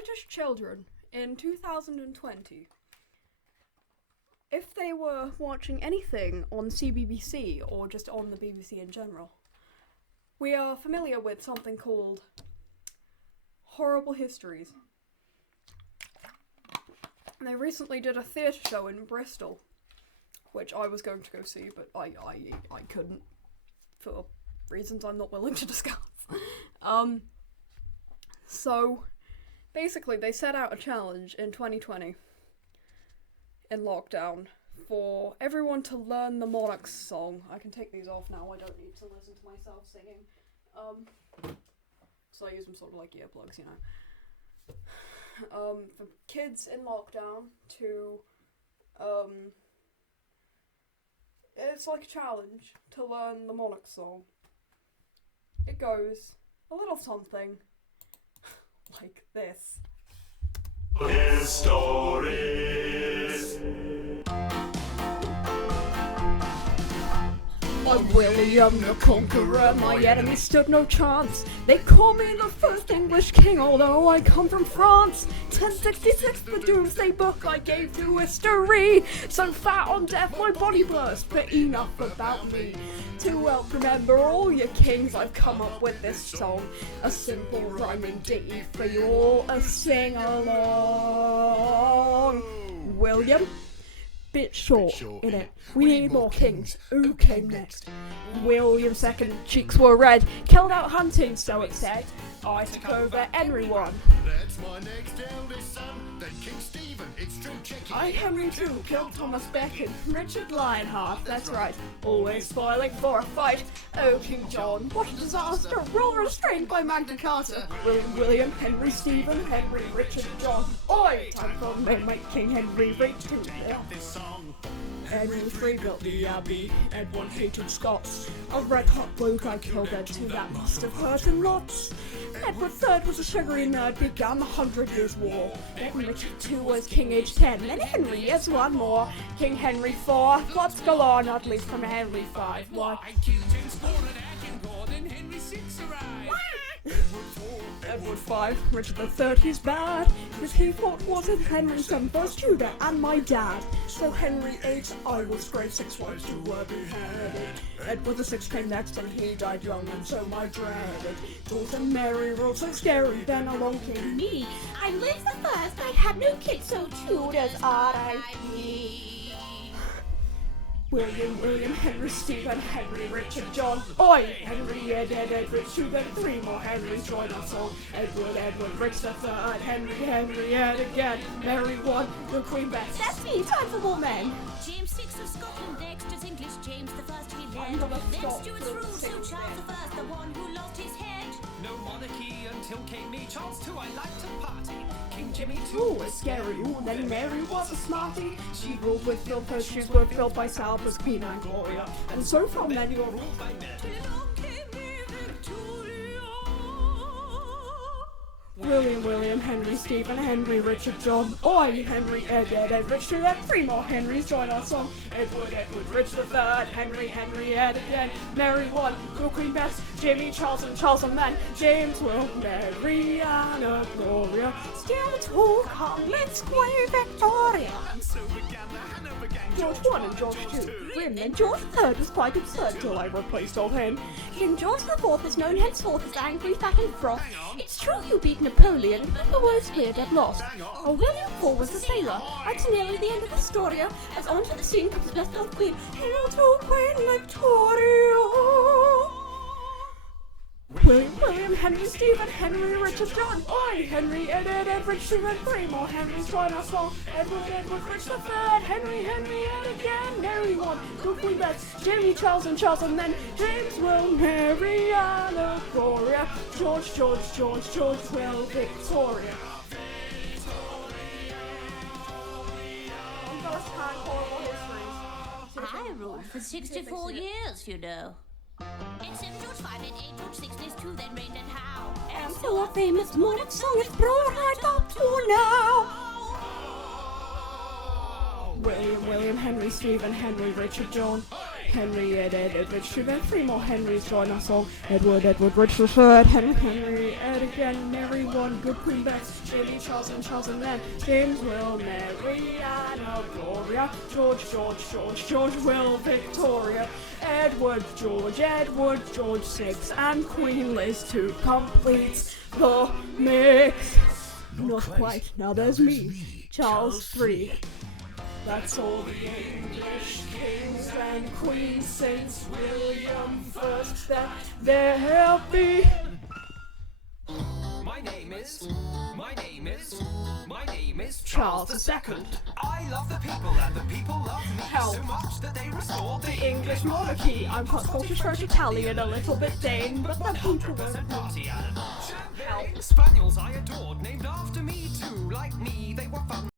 British children in 2020, if they were watching anything on CBBC or just on the BBC in general, we are familiar with something called Horrible Histories. They recently did a theatre show in Bristol, which I was going to go see, but I couldn't, for reasons I'm not willing to discuss. So, basically they set out a challenge in 2020, in lockdown, for everyone to learn the Monarchs song. I can take these off now, I don't need to listen to myself singing. So I use them sort of like earplugs, you know. For kids in lockdown to, it's like a challenge to learn the Monarchs song. It goes a little something like this. Stories. I'm William the Conqueror, my enemy stood no chance. They call me the first English king, although I come from France. 1066, the Doomsday Book I gave to history. So fat on death my body burst, but enough about me. To help remember all your kings, I've come up with this song. A simple rhyming ditty for you all, a sing-along. William? Bit short, innit? We need more kings. Who came next? William II, cheeks were red, killed out hunting, so it said. I took over Henry I. That's my next eldest son, then King Stephen, it's true chicken. I Henry II, killed Thomas Becket, Richard Lionheart, that's right, always spoiling for a fight. Oh, King John, what a disaster, rule restrained by Magna Carta. William, Henry, Stephen, Henry, Richard, John. Oi! Time for me, my King Henry reached to This song. Henry III built the Abbey, Edward hated Scots. A red-hot bloke I killed Ed II, that must have hurt him lots. Edward III was a sugary nerd, began the 100 Years' War. Then Richard II was king age 10, then Henry is one more. King Henry IV, what's going on, at least from Henry V. Why? Edward V, Richard III, he's bad, because he fought wasn't Henry's son, both Tudor and my dad. So Henry VIII, I was grade 6 wives who were beheaded. Edward VI came next and he died young, and so my dreaded daughter Mary ruled so scary, then along came me. I lived the first, I had no kids, so Tudors R.I.P. William, Henry, Stephen, Henry, Richard, John. Oi! Henry, Edward, two, then 3 more Henrys join us all. Edward, Richard III, Henry, Ed again. Mary I, the Queen Bess. That's me, time for more men. James VI of Scotland, Dexter's English, James the First he led. Then Stuart's rule, so Charles the First, the one who lost his head. No monarchy until came me, Charles II, I like to party. King Jimmy Ooh, II a scary, ooh, then Mary was a smarty. She ruled with filth, her shoes were filled by salve as Queen and Gloria. And so from then you're ruled by men. William, Henry, Stephen, Henry, Richard, John. Oi! Henry, Ed, Richard, and 3 more Henrys join our song. Edward, Richard III, Henry, Ed again. Mary I, the Queen Bess, Jimmy, Charles, and then James, Will, Mary, Anna, Gloria. Still to come, let's play Victoria. And so began the Hanover gang. George I and George II, grim, and George III was quite absurd till I replaced old him. King George IV is known henceforth as angry, fat and froth. It's true you beat Napoleon, but the words cleared at lost. Oh, William IV was a sailor. That's nearly the end of the story, as onto the scene comes best old Queen. Hail to Queen Victoria! William, Henry, Stephen, Henry, Richard, John. Oi! Henry, Ed, Richard, and 3 more Henrys join our song. Edward, Richard III, Henry, Ed again. Mary I, the Queen Bess, Jimmy, Charles, and then James, Will, Mary, Anna, Gloria, George, Will, Victoria. First-hand horrible histories. I ruled for 64 years, you know. And 7 George V and 8 George VI is 2 then reigned and how. And so a famous Monarch song is brought right up to now. William, Henry, Stephen, Henry, Richard, John. Henry, Ed, Richard, and 3 more Henrys join our song. Edward, Richard III, Henry, Ed again, Mary 1, good Queen Bess, Lily, Charles and then James, Will, Mary, Anna, Gloria, George, Will, Victoria, Edward, George 6, and Queen Liz 2 completes the mix. Not quite. Now there's me, Charles 3. That's all the English kings and queens since William first that there be. My name is Charles II. I love the people and the people love me Help. so much that they restored the English monarchy. I'm part Scottish, French, Italian, a little bit Dane, but the people won't know. party animal. Champagne. Spaniels I adored, named after me too. Like me, they were fun.